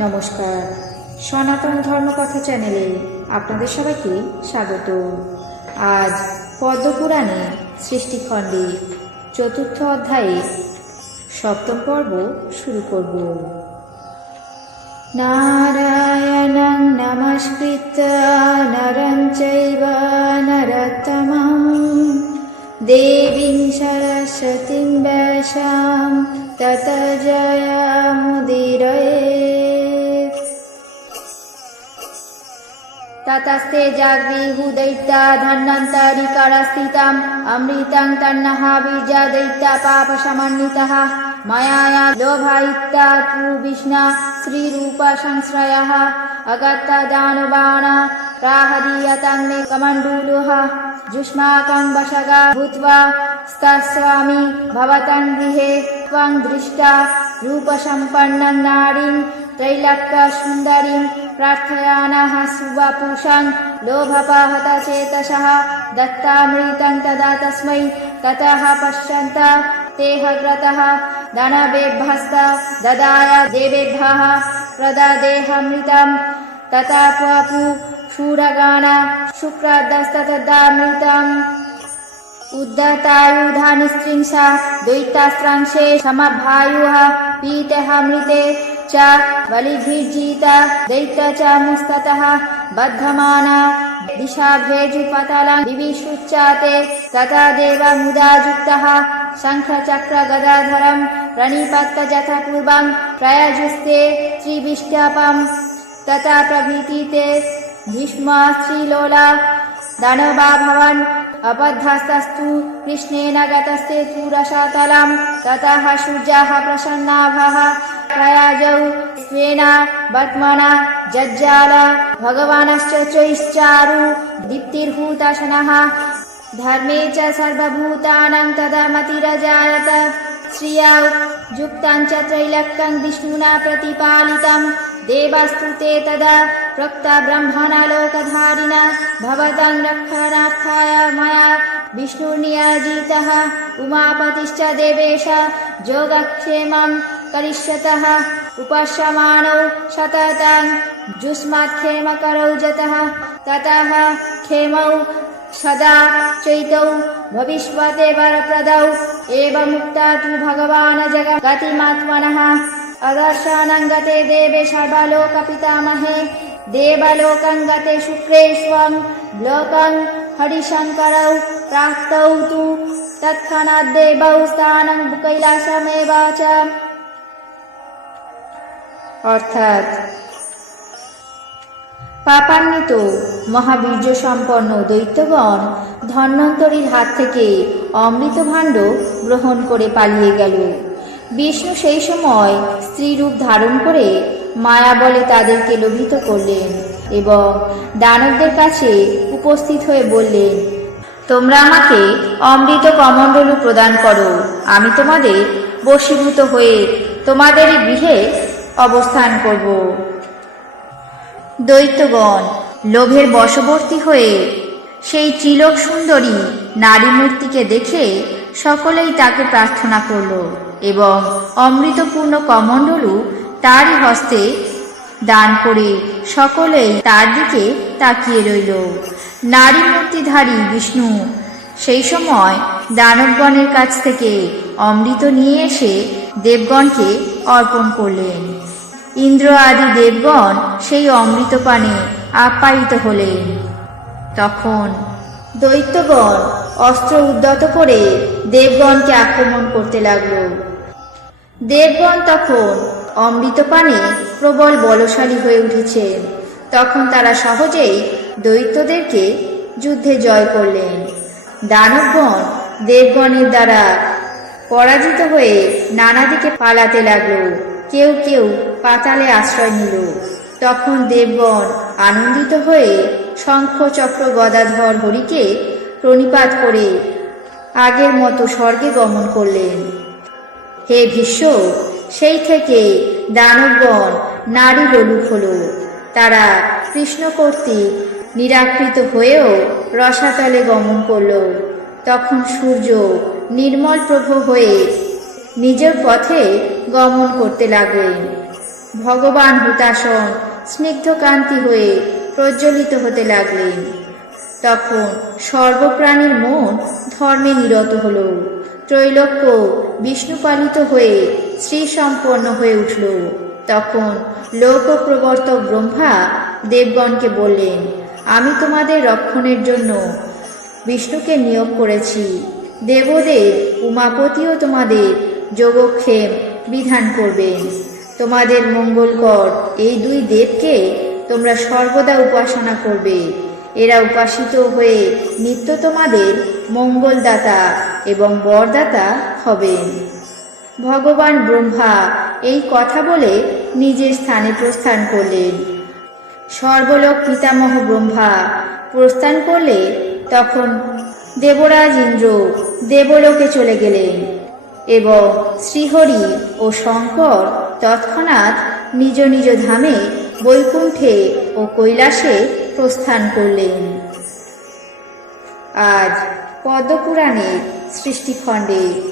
নমস্কার। সনাতন ধর্মকথা চ্যানেলে আপনাদের সবাইকে স্বাগত। আজ পদ্মপুরাণে সৃষ্টিখণ্ডে চতুর্থ অধ্যায়ে সপ্তম পর্ব শুরু করব। নারায়ণং নমস্কৃত নরং চৈব নরোত্তমং দেবীং সরস্বতীং ব্যাসাং তত জয়ামুদিরয়েत् ततस्ते जाग्रीहु दैत्या धन्वन्तरिकरस्थितम् अमृतं तन्नः बीजा दैत्या पापशमन्वितः मया या लोभायित्या तु विष्णा श्रीरूपसंश्रयः अगत्त दानुबाण प्राहदीयतं मे कमण्डूलुः जुष्माकं वशगा भूत्वा स्तस्वामी भवतं गृहे त्वं दृष्टा रूपसम्पन्नं नारीं त्रैलक्यसुन्दरीं प्रार्थयानः सुवपुषं लोभपाहतचेतसः दत्तामृतं तदा तस्मै ततः पश्यन्त तेहग्रतः धनवेभ्यस्त ददाय देवेभ्यः प्रददेहमृतं तथा पपु शूरगान शुक्रदस्ततदामृतम् उद्धतायुधानिस्त्रिंशा द्वैतास्त्रांशे समभायुः पीतः च बलिभिर्जिता दैत्य च मुस्ततः बद्धमाना दिशाभेजुपतलं दिविषुच्चाते तथा देव मुदा युक्तः शङ्खचक्रगदाधरं प्रणिपत्त यथा पूर्वं प्रयजुस्ते त्रिविष्ट्यपं तथा प्रभृति ते भीष्मा श्रीलोला दानवा भवन् अबद्धस्तस्तु कृष्णेन गतस्ते पुरशतलं ततः सूर्यः प्रसन्नाभः प्रयाजौ स्वेन वर्त्मना जज्जाल भगवानश्च चैश्चारु दीप्तिर्भूताशनः धर्मे च सर्वभूतानां तदा मतिरजायत श्रिया युक्तां च त्रैलक्यं विष्णुना प्रतिपालितं देवास्तु ते तदा प्रोक्ता ब्रह्मणलोकधारिणा भवतां रक्षणार्थाय मया विष्णुर्नियोजितः उमापतिश्च देवेश योगक्षेमं करिष्यतः उपशमानौ सततं जुष्मात्क्षेमकरौ जतः ततः क्षेमौ सदा चैतौ भविष्यते वरप्रदौ एवमुक्ता तु भगवान् जगतिमात्मनः अदर्शनं गते देवे सर्वलोकपितामहे देवलोकं गते शुक्रेष्वं लोकं हरिशङ्करौ प्राप्तौ तु तत्क्षणाद्देवौ স্থানং কৈলাসমেব চ অর্থাৎ পাপান্বিত মহাবীর্য সম্পন্ন দৈত্যগণ ধন্বন্তরীর হাত থেকে অমৃত ভাণ্ড গ্রহণ করে পালিয়ে গেল বিষ্ণু সেই সময় স্ত্রীরূপ ধারণ করে মায়া বলে তাদেরকে লোভিত করলেন এবং দানবদের কাছে উপস্থিত হয়ে বললেন, তোমরা আমাকে অমৃত কমণ্ডলু প্রদান করো। আমি তোমাদের বশীভূত হয়ে তোমাদের গৃহে অবস্থান করব। দৈত্যগণ, লোভের বশবর্তী হয়ে সেই ত্রিলোক সুন্দরী নারী মূর্তিকে দেখে সকলেই তাকে প্রার্থনা করল এবং অমৃতপূর্ণ কমণ্ডলু তারই হস্তে দান করে সকলেই তার দিকে তাকিয়ে রইল। নারী মূর্তিধারী বিষ্ণু সেই সময় দানবগণের কাছ থেকে অমৃত নিয়ে এসে দেবগণকে অর্পণ করলেন। ইন্দ্র আদি দেবগণ সেই অমৃত পানে আপ্যায়িত হলেন। তখন দৈত্যগণ অস্ত্র উদ্যত করে দেবগণকে আক্রমণ করতে লাগল। দেবগণ তখন অমৃত পানে প্রবল বলশালী হয়ে উঠেছেন তখন তারা সহজেই দৈত্যদেরকে যুদ্ধে জয় করলেন। দানবগণ দেবগণের দ্বারা পরাজিত হয়ে নানা দিকে পালাতে লাগল। কেউ কেউ পাতালে আশ্রয় নিল। তখন দেবগণ আনন্দিত হয়ে শঙ্খ চক্র গদাধর হরিকে প্রণিপাত করে আগের মতো স্বর্গে গমন করলেন। হে ভীষ্ম সেই থেকে দানবগণ নারী লোলুপ হল, তারা কৃষ্ণ কর্তৃক নিরাকৃত হয়েও রসাতলে গমন করল। তখন সূর্য নির্মল প্রভ হয়ে নিজের পথে গমন করতে লাগলেন। ভগবান হুতাসন স্নিগ্ধকান্তি হয়ে প্রজ্বলিত হতে লাগলেন। তখন সর্বপ্রাণীর মন ধর্মে নিরত হল। ত্রৈলোক্য বিষ্ণুপালিত হয়ে শ্রীসম্পন্ন হয়ে উঠল। তখন লোকপ্রবর্তক ব্রহ্মা দেবগণকে বললেন, আমি তোমাদের রক্ষণের জন্য বিষ্ণুকে নিয়োগ করেছি। দেবদেব, উমাপতিও তোমাদের যোগক্ষেম বিধান করবেন। তোমাদের মঙ্গলকর এই দুই দেবকে তোমরা সর্বদা উপাসনা করবে। এরা উপাসিত হয়ে নিত্য তোমাদের মঙ্গলদাতা এবং বরদাতা হবেন। ভগবান ব্রহ্মা এই কথা বলে নিজের স্থানে প্রস্থান করলেন। সর্বলোক পিতামহ ব্রহ্মা প্রস্থান করলে তখন দেবরাজ ইন্দ্র দেবলোকে চলে গেলেন এবং শ্রীহরি ও শঙ্কর তৎক্ষণাৎ নিজ নিজ ধামে বৈকুণ্ঠে ও কৈলাসে প্রস্থান করলেন। আজ পদ্মপুরাণের সৃষ্টিখণ্ডে